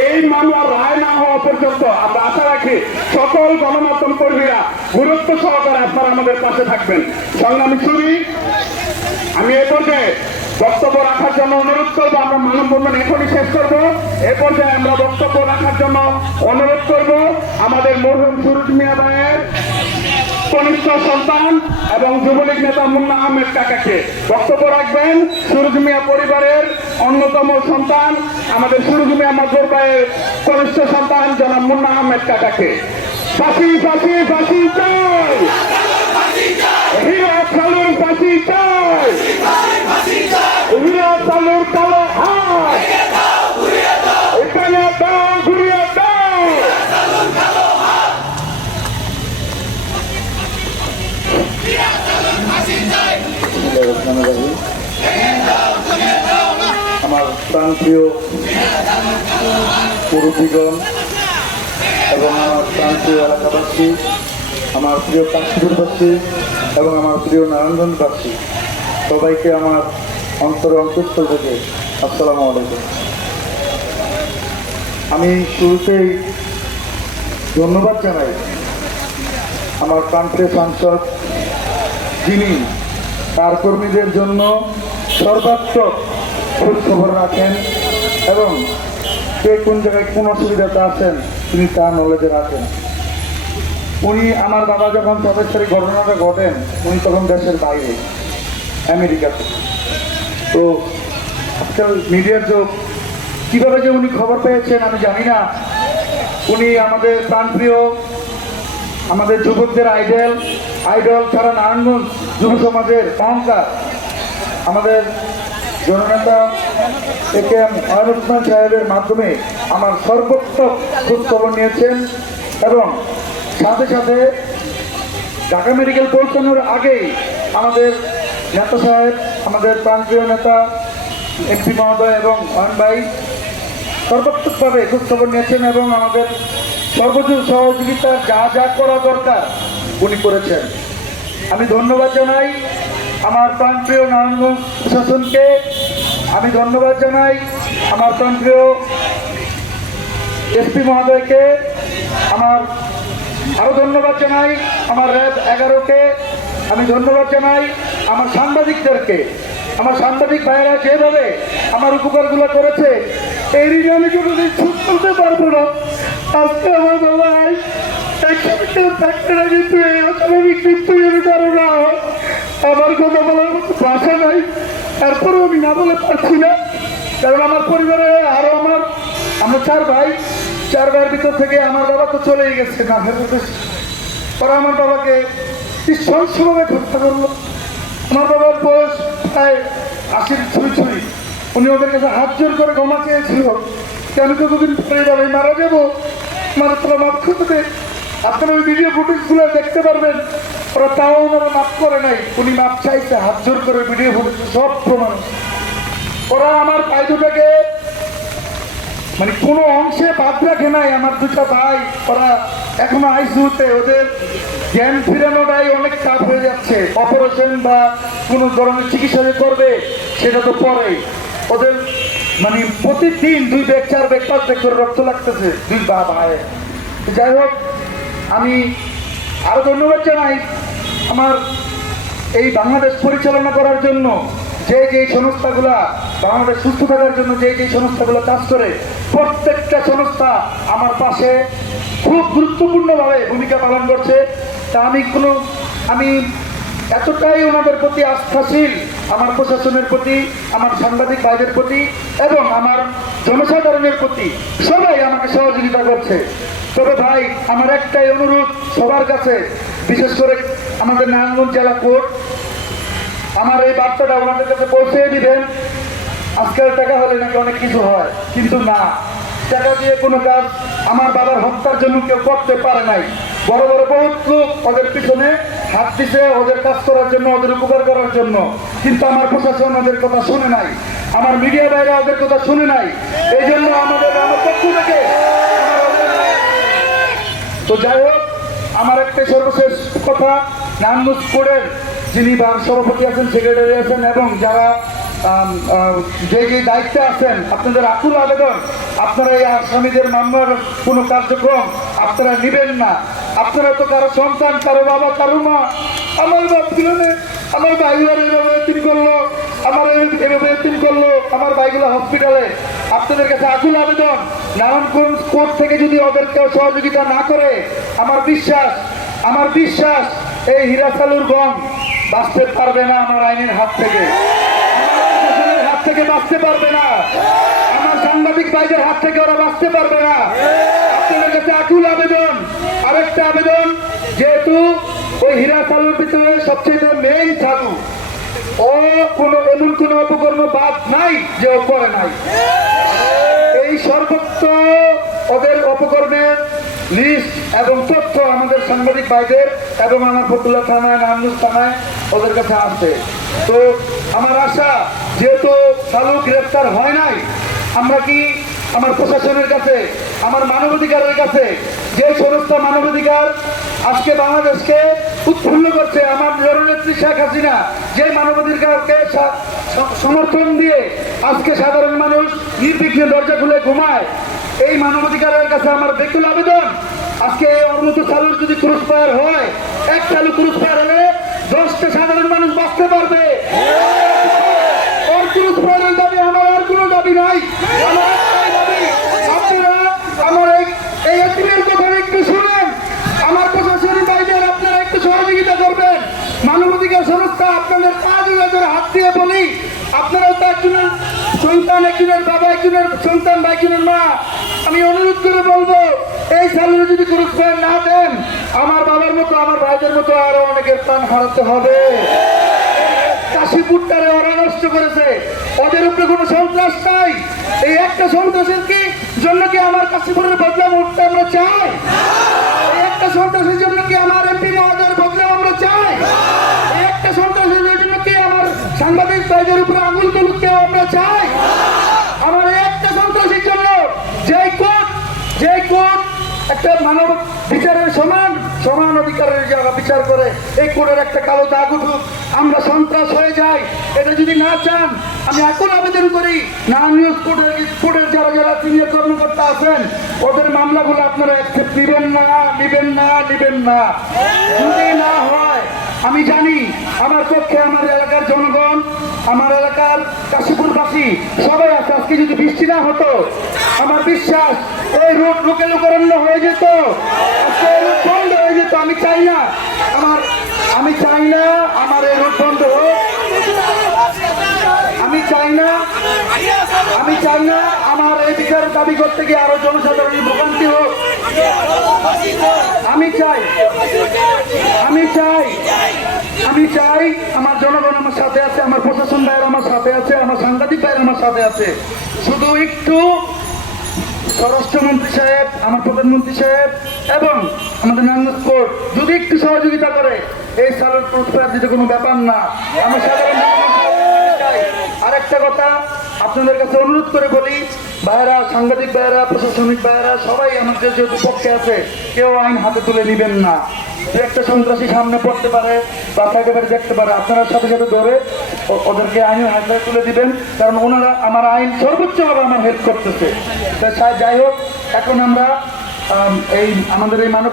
এই মামলার রায় না হওয়া পর্যন্ত আমরা আশা রাখি সকল গণমাধ্যম কর্মীরা গুরুত্ব সহকারে আপনারা আমাদের পাশে থাকবেন। সংগ্রামী ছবি আমি এ পর্যায়ে বক্তব্য রাখার জন্য অনুরোধ করবো। আমরা মানববন্ধন এখনই শেষ করবো। এ পর্যায়ে আমরা বক্তব্য রাখার জন্য অনুরোধ করব আমাদের মরহুম সুরুজ মিয়া ভাইয়ের কনিষ্ঠ সন্তান এবং যুবলীগ নেতা মুন্না আহমেদ কাকাকে বক্তব্য রাখবেন। সুরুজ মিয়া পরিবারের অন্যতম সন্তান আমাদের সুরুজ মিয়া মাজর ভাইয়ের কনিষ্ঠ সন্তান জনাব মুন্না আহমেদ কাকাকে। ফাঁসি ফাঁসি ফাঁসি চাই, হিরা চালুর ফাঁসি চাই, হিরা চালুর কালো হাত এখানে দাও, ঘুরিয়ে দাও। আমার প্রাণপ্রিয় মুরব্বীগণ এবং আমার প্রাণপ্রিয় এলাকাবাসী, আমার প্রিয় কাশীপুরবাসী এবং আমার প্রিয় নারায়ণগঞ্জবাসী, সবাইকে আমার অন্তঃস্থল থেকে আসসালামু আলাইকুম। আমি শুরুতেই ধন্যবাদ জানাই আমার প্রান্তীয় সাংসদ, যিনি তার কর্মীদের জন্য সর্বাত্মক খোঁজ খবর রাখেন এবং কে কোন জায়গায় কোন অসুবিধাতে আছেন তিনি তার নলেজে রাখেন। উনি আমার বাবা যখন 27 তারিখ ঘটনাটা ঘটেন উনি তখন দেশের বাইরে আমেরিকাতে। তো আজকাল মিডিয়ার যুগ, কীভাবে যে উনি খবর পেয়েছেন আমি জানি না। উনি আমাদের প্রাণপ্রিয়, আমাদের যুবকদের আইডল ছাড়া নারায়ণগঞ্জ যুব সমাজের অহংকার, আমাদের জননেতা একেএম ওয়াহিদুর রহমান সাহেবের মাধ্যমে আমার সর্বোত্তম খোঁজ খবর নিয়েছেন এবং সাথে সাথে ঢাকা মেডিকেল পৌঁছানোর আগেই আমাদের নেতা সাহেব, আমাদের প্রাণপ্রিয় নেতা এমপি মহোদয় এবং অয়ন ভাই সর্বাত্মকভাবে খোঁজ খবর নিয়েছেন এবং আমাদের সর্বোচ্চ সহযোগিতার যা যা করা দরকার উনি করেছেন। আমি ধন্যবাদ জানাই আমার প্রাণপ্রিয় নারায়ণগঞ্জ প্রশাসনকে, আমি ধন্যবাদ জানাই আমার প্রাণপ্রিয় এসপি মহোদয়কে, আমার আরও ধন্যবাদ জানাই আমার র্যাব 11কে, আমি ধন্যবাদ জানাই আমার সাংবাদিকদেরকে। আমার সাংবাদিক ভাইয়েরা যেভাবে আমার উপকারগুলো করেছে এই ঋণ আমি কোনোদিন শোধ করতে পারবো না। আজকে আমার বাবা কিন্তু এই অস্বাভাবিক মৃত্যু যদি কারো না হয় আমার কথা বলার মতো ভাষা নাই। তারপরেও আমি না বলে পারছি না, কারণ আমার পরিবারে আরও আমরা 4 ভাই, 4 ভাইয়ের ভিতর থেকে আমার বাবা তো চলেই গেছে না ফেরত। ওরা আমার বাবাকে সহজভাবে হত্যা করলো। আমার বাবার বয়স প্রায় 80 ছুঁই। উনি ওদের কাছে হাত জোর করে ক্ষমা চেয়েছিল, কেন কতদিন পরে বাবাই মারা যাবো, মানে তোরা মাফ করতে দে। আপনারা ওই ভিডিও ফুটেজগুলো দেখতে পারবেন, ওরা তাও ওনারা মাফ করে নাই। উনি মাফ চাইছে হাত জোর করে, ভিডিও ফুটেজ সব প্রমাণ। ওরা আমার পায়ে দুটাকে মানে কোনো অংশে বাদ রাখে নাই। আমার 2টা ভাই ওরা এখনো আইসিইউতে, ওদের জ্ঞান ফিরানোটাই অনেক চাপ হয়ে যাচ্ছে। অপারেশন বা কোনো ধরনের চিকিৎসা যে করবে সেটা তো পরেই। ওদের মানে প্রতিদিন 2 ব্যাগ 4 ব্যাগ 5 ব্যাগ করে রক্ত লাগতেছে 2 ভাই। যাই হোক, আমি আরো ধন্যবাদ জানাই আমার এই বাংলাদেশ পরিচালনা করার জন্য যেই সংস্থাগুলা, বাংলাদেশ সুস্থ থাকার জন্য যেই সংস্থাগুলো কাজ করে, প্রত্যেকটা সংস্থা আমার পাশে খুব গুরুত্বপূর্ণভাবে ভূমিকা পালন করছে। তা আমি এতটাই ওনাদের প্রতি আস্থাশীল, আমার প্রশাসনের প্রতি, আমার সাংবাদিক ভাইদের প্রতি এবং আমার জনসাধারণের প্রতি, সবাই আমাকে সহযোগিতা করছে। তবে ভাই, আমার একটাই অনুরোধ সবার কাছে, বিশেষ করে আমাদের নারায়ণগঞ্জ জেলা কোর্ট, আমার এই বার্তাটা ওনাদের কাছে পৌঁছে দিবেন। আজকাল টাকা হলে নাকি অনেক কিছু হয়, কিন্তু না, টাকা দিয়ে কোনো কাজ আমার বাবার হত্যার জন্য কেউ করতে পারে নাই। বড় বড় বহুত লোক ওদের পিছনে হাত দিছে, ওদের কাজ করার জন্য, ওদের উপকার করার জন্য, কিন্তু আমার প্রশাসন ওদের কথা শুনে নাই, আমার মিডিয়া ভাইরা ওদের কথা শুনে নাই। এই জন্য আমার পক্ষ থেকে তো যাই হোক, আমার একটা সর্বশেষ কথা, নারায়ণগঞ্জ কোর্টের যিনি সভাপতি আছেন, সেক্রেটারি আছেন এবং যারা যে যে দায়িত্বে আছেন আপনাদের আকুল আবেদন, আপনারা এই আসামিদের মামলার কোনো কার্যক্রম আপনারা নেবেন না। আপনারা তো কারো সন্তান, কারো বাবা, কারো মা। আমার বাপ ছিল না, আমার ভাইগুলো এভাবে এতিম করলো, আমার এভাবে এতিম করলো, আমার ভাইগুলো হসপিটালে। আপনাদের কাছে আকুল আবেদন, নারায়ণগঞ্জ কোর্ট থেকে যদি ওদের কেউ সহযোগিতা না করে, আমার বিশ্বাস এই হীরা সালুর গম বাঁচতে পারবে না আমার আইনের হাত থেকে, প্রশাসনের হাত থেকে বাঁচতে পারবে না, আমার সাংবাদিক ভাইদের হাত থেকে ওরা বাঁচতে পারবে না। আপনাদের কাছে আকুল আবেদন, আরেকটা আবেদন, যেহেতু ওই হীরা সালুর ভিতরে সবচেয়ে মেইন সালু, ও কোনো এমন কোনো অপকর্ম বাদ নাই যে ও করে নাই। এই সর্বত্র ওদের অপকর্মের লিস্ট এবং তথ্য আমাদের সাংবাদিক ভাইদের এবং আমার ফতুল্লা থানায়, নারায়ণগঞ্জ থানায় ওদের কাছে আসছে। তো আমার আশা, যেহেতু সালু গ্রেফতার হয় নাই, আমরা কি আমার প্রশাসনের কাছে, আমার মানবাধিকারের কাছে, যে সংস্থা মানবাধিকার আজকে বাংলাদেশকে উৎফুল্ল করছে, আমার জননেত্রী শেখ হাসিনা যে মানবাধিকারকে সমর্থন দিয়ে আজকে সাধারণ মানুষ নির্বিঘ্নে দরজা খুলে ঘুমায়, এই মানবাধিকারের কাছে আমার বেকুল আবেদন, আজকে ওর মতো চালুর যদি ক্রুজ ফায়ার হয়, এক চালু ক্রুজ ফায়ার হলে 10টা সাধারণ মানুষ বাঁচতে পারবে। ওর ক্রুজ ফায়ারের দাবি আমার আর কোনো দাবি নাই, আমার একটাই দাবি, আপনারা আমার এই এতিমের কথা একটু শুনেন, আমার প্রশাসনের বাইরে আপনারা একটু সহযোগিতা করবেন। মানবাধিকার সংস্থা আপনাদের কাজ হাত দিয়ে বলি, আপনারাও তো একজনের সন্তান, একজনের বাবা, একজনের সন্তান বা একজনের মা। আমি অনুরোধ করে বলবো, এই সালুরে যদি গুরুত্ব না দেন, আমার বাবার মতো, আমার ভাইদের মতো আরো অনেকের প্রাণ হারাতে হবে। কাশীপুরটারে ওরা নষ্ট করেছে, ওদের উপরে কোনো সন্ত্রাস নাই। এই একটা সন্ত্রাসের জন্য কি আমার কাশীপুরের বদলাম উঠতে আমরা চাই? এই একটা সন্ত্রাসের জন্য কি আমার এমপি মহোদয়ের বদলাম আমরা চাই? এই একটা সন্ত্রাসের জন্য কি আমার সাংবাদিক ভাইদের উপরে আঙুল তুলতে আমরা চাই? আমার এই একটা সন্ত্রাসের জন্য যে কোর্ট একটা মানব বিচারের সমান অধিকারের যারা বিচার করে, এই কোর্টের একটা কালো দাগ উঠুক, আমরা সন্ত্রাস হয়ে যাই, এটা যদি না চান, আমি এখন আবেদন করি নারায়ণগঞ্জ কোর্টের যারা সিনিয়র কর্মকর্তা আছেন, ওদের মামলাগুলো আপনারা অ্যাকসেপ্ট নিবেন না। যদি না হয়, আমি জানি আমার পক্ষে আমার এলাকার জনগণ, আমার এলাকার কাশীপুরবাসী সবাই আছে। আজকে যদি বৃষ্টি না হতো, আমার বিশ্বাস এই রোড লোকারণ্য হয়ে যেত, আজকে এই রোড বন্ধ হয়ে যেত। আমি চাই না আমার এই রোড বন্ধ হোক, আমি চাই না আমার এই বিচারের দাবি করতে গিয়ে আরো জনসাধারণের ভোগান্তি হোক। আমি চাই আমার জনগণ আমার সাথে আছে, আমার প্রশাসন ভাইয়ের আমার সাথে আছে, আমার সাংবাদিক ভাইয়ের আমার সাথে আছে। শুধু একটু স্বরাষ্ট্রমন্ত্রী সাহেব, আমার প্রধানমন্ত্রী সাহেব এবং আমাদের নারায়ণগঞ্জ কোর্ট যদি একটু সহযোগিতা করে, এই সালুর প্রস্তাব দিতে কোনো ব্যাপার না। আমি সাধারণ আরেকটা কথা আপনাদের কাছে অনুরোধ করে বলি, ভাইয়েরা, সাংবাদিক ভাইয়েরা, প্রশাসনিক ভাইয়েরা সবাই আমাদের যেহেতু পক্ষে আছে, কেউ আইন হাতে তুলে নেবেন না। একটা সন্ত্রাসী সামনে পড়তে পারে বা সাইডে বাড়ি দেখতে পারে, আপনারা সাথে সাথে ধরে ওদেরকে আইনের হাতে তুলে দিবেন, কারণ ওনারা আমার আইন সর্বোচ্চভাবে আমার হেল্প করতেছে। যাই হোক, এখন আমরা আমাদের এই মানব